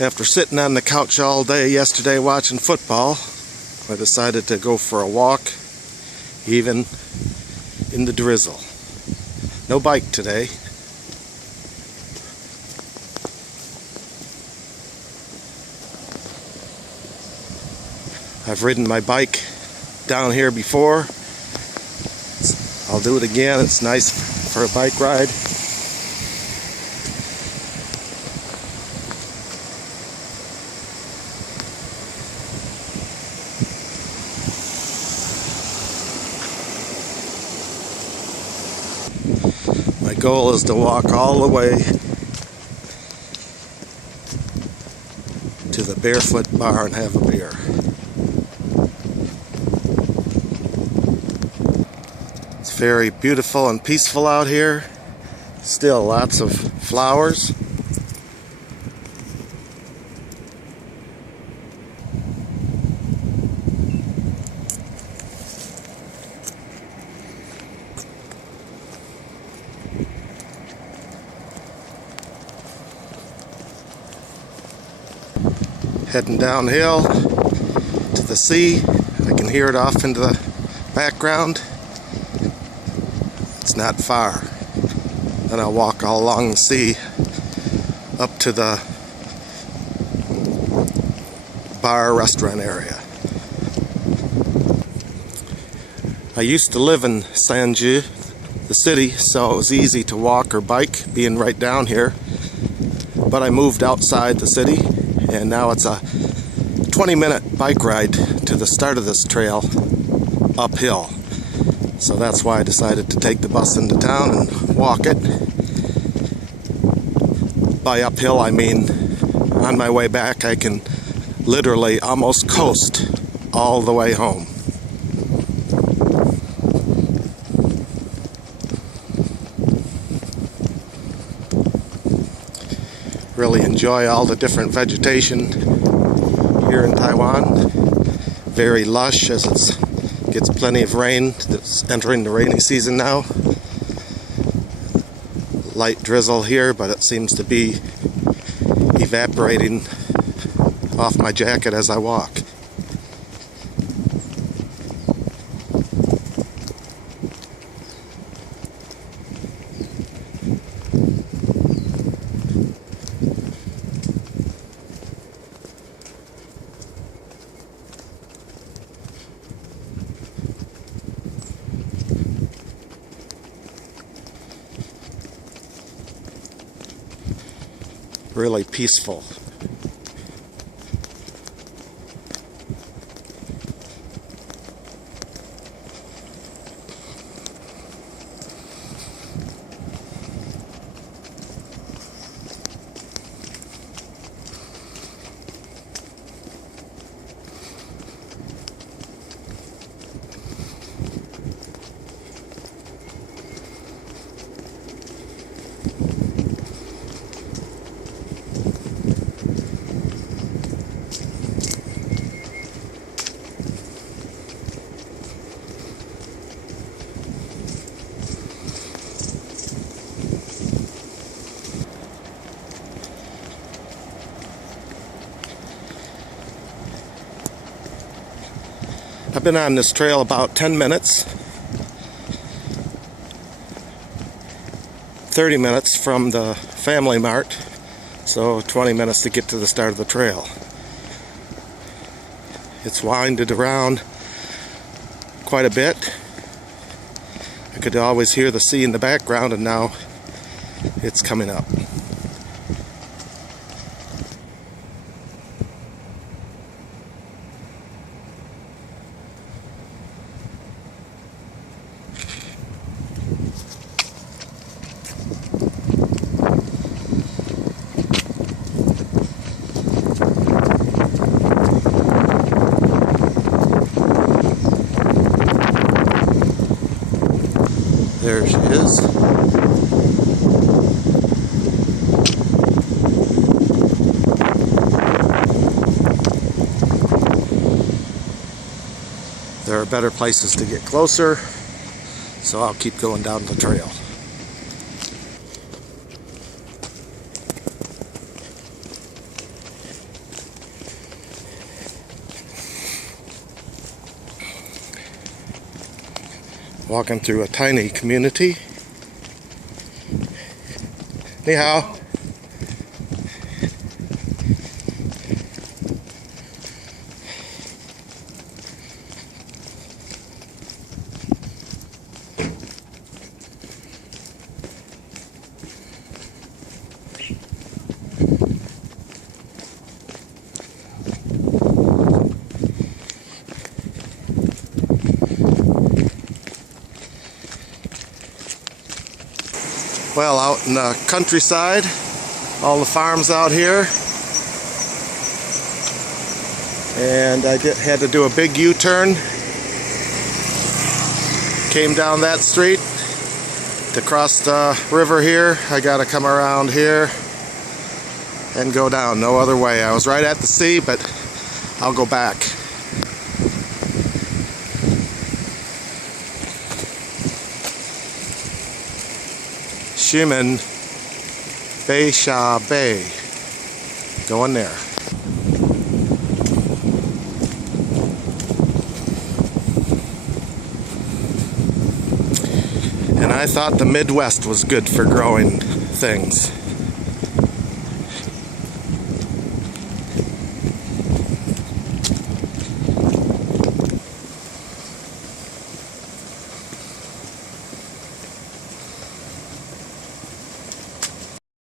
After sitting on the couch all day yesterday watching football, I decided to go for a walk, even in the drizzle. No bike today. I've ridden my bike down here before. I'll do it again. It's nice for a bike ride. My goal is to walk all the way to the Barefoot Bar and have a beer. It's very beautiful and peaceful out here. Still lots of flowers. Heading downhill to the sea. I can hear it off into the background. It's not far. Then I'll walk all along the sea up to the bar restaurant area. I used to live in Saint-Dié, the city, so it was easy to walk or bike being right down here. But I moved outside the city, and now it's a 20-minute bike ride to the start of this trail uphill. So that's why I decided to take the bus into town and walk it. By uphill, I mean on my way back I can literally almost coast all the way home. Really enjoy all the different vegetation here in Taiwan. Very lush as it gets plenty of rain. It's entering the rainy season now. Light drizzle here, but it seems to be evaporating off my jacket as I walk. Really peaceful. I've been on this trail about 10 minutes. 30 minutes from the Family Mart, so 20 minutes to get to the start of the trail. It's winded around quite a bit. I could always hear the sea in the background, and now it's coming up. There she is. There are better places to get closer, so I'll keep going down the trail. Walking through a tiny community. Ni hao. Well, out in the countryside, all the farms out here, and I had to do a big U-turn. Came down that street to cross the river here. I gotta come around here and go down, no other way. I was right at the sea, but I'll go back. Ximen Baisha Bay. Going there. And I thought the Midwest was good for growing things.